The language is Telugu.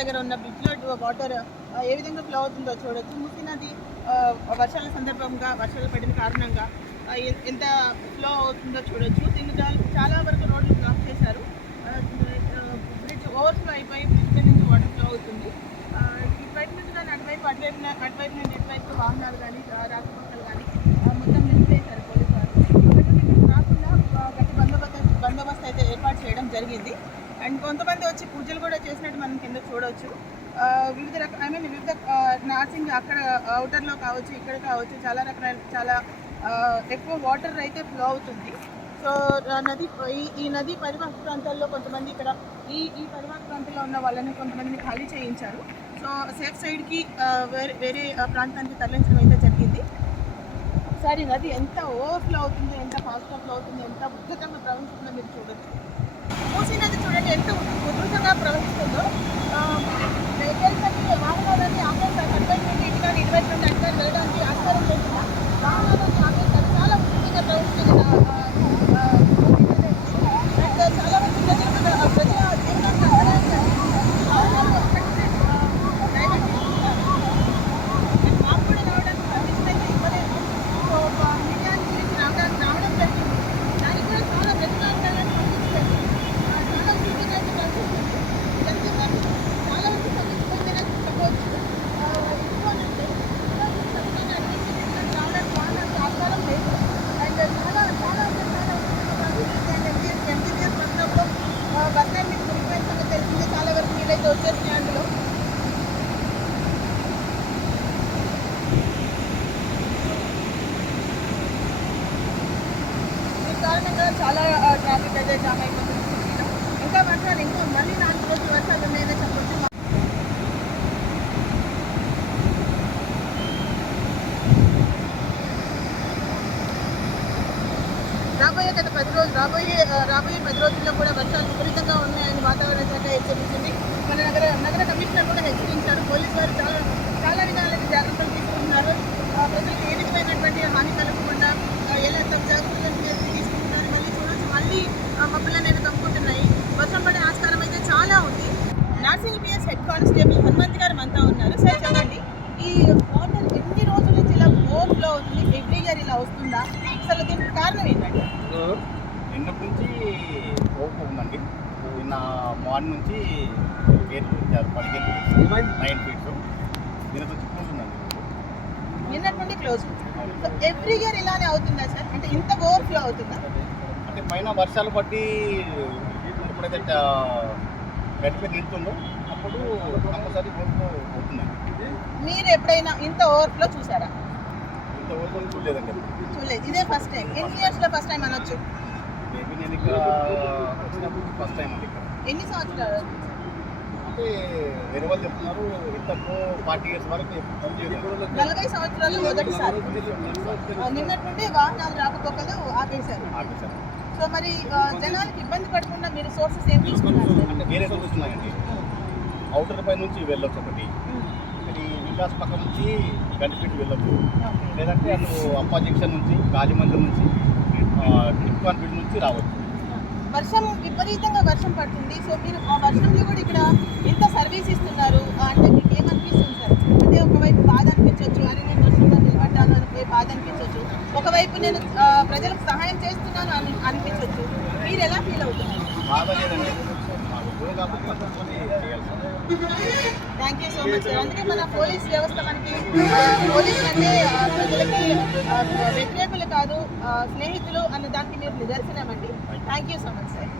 దగ్గర ఉన్న బ్రిడ్జ్లో వాటర్ ఏ విధంగా ఫ్లో అవుతుందో చూడొచ్చు. మూసీ నది వర్షాల సందర్భంగా వర్షాలు పడిన కారణంగా ఎంత ఫ్లో అవుతుందో చూడొచ్చు. దీన్ని చాలా వరకు రోడ్లు బ్లాక్ చేశారు. బ్రిడ్జ్ ఓవర్ఫ్లో అయిపోయి బ్రిడ్జ్ నుంచి వాటర్ ఫ్లో అవుతుంది. ఇటువైపు నుంచి కానీ అటువైపు నుంచి ఇటువైపు వాహనాలు కానీ రాకపోకలు కానీ మొత్తం నిలిపేశారు పోలీసు వారు. కాకుండా గట్టి బందోబస్తు అయితే ఏర్పాటు చేయడం జరిగింది. అండ్ కొంతమంది వచ్చి పూజలు కూడా చేసినట్టు మనం కింద చూడవచ్చు. వివిధ నార్సింగ్ అక్కడ అవుటర్లో కావచ్చు, ఇక్కడ కావచ్చు, చాలా ఎక్కువ వాటర్ అయితే ఫ్లో అవుతుంది. సో ఈ నది పరివాహక ప్రాంతాల్లో కొంతమంది ఇక్కడ ఈ పరివాహక ప్రాంతంలో ఉన్న వాళ్ళని కొంతమందిని ఖాళీ చేయించారు. సో సేఫ్ సైడ్కి వేరే ప్రాంతానికి తరలించడం అయితే జరిగింది. ఒకసారి నది ఎంత ఓవర్ఫ్లో అవుతుందో, ఎంత ఫాస్ట్గా ఫ్లో అవుతుందో, ఎంత ఉధృతంగా ప్రవహిస్తుందో మీరు చూడొచ్చు. మూసీ నది చూడండి ఎంత ఉధృతంగా ప్రవహిస్తుందో. వెహికల్స్ అన్ని వాహనాలన్నీ ఆపేస్తారు. అటువైపు నుండి ఇటు కానీ ఇటువైపు నుండి అటు కానీ వెళ్ళడానికి ఆస్కారం లేకుండా వాహనాలన్నీ ఆపేస్తారు. చాలా ఉధృతంగా ప్రవహిస్తుంది. చాలా మంది ప్రజల జీవనాన్ని వాహనాలు డైవర్ట్ చేస్తున్నారు. మాకు కూడా రావడానికి పర్మిషన్ అయితే ఇవ్వలేదు. సో మీడియాని గురించి రావడం జరిగింది. దానికి కూడా చాలా ప్రతిపాదనలు పంపించారు. చాలా ఉధృతంగా అయితే ప్రవహిస్తుంది. చాలా వరకు సమస్యపోయిందని చెప్పవచ్చు. ఇంకోనంటే సముద్రాన్ని అడ్మిషన్ రావడానికి వాహనానికి ఆస్కారం లేదు. అండ్ చాలా ఎంజీనియర్ బస్సులో బస్ స్టాండ్ మీకు మునిగిపోయిన సంగతి తెలిసింది. చాలా వరకు నీళ్ళైతే వచ్చేసినాయి అందులో. ఈ కారణంగా చాలా ట్రాఫిక్ అయితే జామ్ అయిపోతుంది. ఇంకా వర్షాలు మళ్ళీ 4 రోజులు వర్షాలు ఉన్నాయని చెప్పొచ్చు. రాబోయే 10 రోజుల్లో కూడా వర్షాలు విపరీతంగా ఉన్నాయని వాతావరణ శాఖ హెచ్చరించింది. మన నగర కమిషనర్ కూడా హెచ్చరించారు. పోలీసు వారు చాలా విధాలైన జాగ్రత్తలు తీసుకుంటున్నారు. ప్రజలకు ఏ విధమైనటువంటి హాని కలగకుండా ఎలా జాగ్రత్తలు తీసుకుంటున్నారు. మళ్ళీ చూడవచ్చు, మళ్ళీ మబ్బులు అనేవి కమ్ముకుంటున్నాయి. వర్షం పడే ఆస్కారం అయితే చాలా ఉంది. Narsingi PS head constable Hanumanth గారు మనతో ఉన్నారు. సార్ చెప్పండి, ఈ వాటర్ ఎన్ని రోజుల నుంచి ఇలా ఓవర్ఫ్లో అవుతుంది? ఎవ్రీ ఇయర్ ఇలా వస్తుందా? అసలు దీనికి కారణం ఏంటంటే నిన్నటి నుంచి ఉందండి. నిన్న మార్నింగ్ నుంచి గేట్లు ఇచ్చారు, 10 గేట్లు 9 ఫీట్స్. నిన్నటి నుంచి క్లోజ్ ఉందండి. నిన్నటి నుండి క్లోజ్. ఎవ్రీ ఇయర్ ఇలానే అవుతుందా సార్? అంటే ఇంత ఓవర్ఫ్లో అవుతుందా? అంటే పైన వర్షాలు పట్టి ఎప్పుడైతే గట్టిగా నిలుతుందో అప్పుడు కంపల్సరీ ఓవర్ఫ్లో అవుతుందండి. మీరు ఎప్పుడైనా ఇంత ఓవర్ఫ్లో చూసారా? ఇంత ఓవర్ఫ్లో చూడలేదండి. చూడలేదు. ఇదే ఫస్ట్ టైం. ఎన్ని ఇయర్స్లో ఫస్ట్ టైం అనొచ్చు? మేబీ నేను ఇక్కడ వచ్చినప్పుడు ఫస్ట్ టైం అండి. ఇక్కడ ఎన్ని సంవత్సరాలు? అంటే వేరే వాళ్ళు చెప్తున్నారు ఇంతకు 40 years వరకు 40 సంవత్సరాలు మొదటిసారి. నిన్నటి నుండి వాహనాలు రాకపోకలు ఆపేశారు. సో మరి జనాలకు ఇబ్బంది పడకుండా మీరు సోర్సెస్ ఏం తీసుకున్నారు? అంటే వేరే సోర్సెస్ ఉన్నాయండి. అవుటర్ పై నుంచి వెళ్ళొచ్చు ఒకటి, ఇది వికాస్ పక్క నుంచి గంటిపేట వెళ్ళొచ్చు, లేదంటే అటు అప్పా జంక్షన్ నుంచి గాలిమందిర్ నుంచి టిప్కాన్ బిడ్ నుంచి రావచ్చు. వర్షం విపరీతంగా వర్షం పడుతుంది. సో మీరు ఆ వర్షంలో కూడా ఇక్కడ ఎంత సర్వీస్ ఇస్తున్నారు అంటే మీకు ఏమనిపిస్తుంది సార్? అంటే ఒకవైపు బాధ అనిపించవచ్చు, అరే నేను వర్షంలో నిలబడ్డాను అని బాధ అనిపించవచ్చు, ఒకవైపు నేను ప్రజలకు సహాయం చేస్తున్నాను అని అనిపించవచ్చు. మీరు ఎలా ఫీల్ అవుతున్నారు? బాగా లేదండి, thank you so much sir. అందుకే మన పోలీస్ వ్యవస్థ మనకి పోలీసులు అంటే ప్రజలకి వ్యతిరేకులు కాదు, స్నేహితులు అన్న దానికి మీరు నిదర్శనం అండి. Thank you so much sir.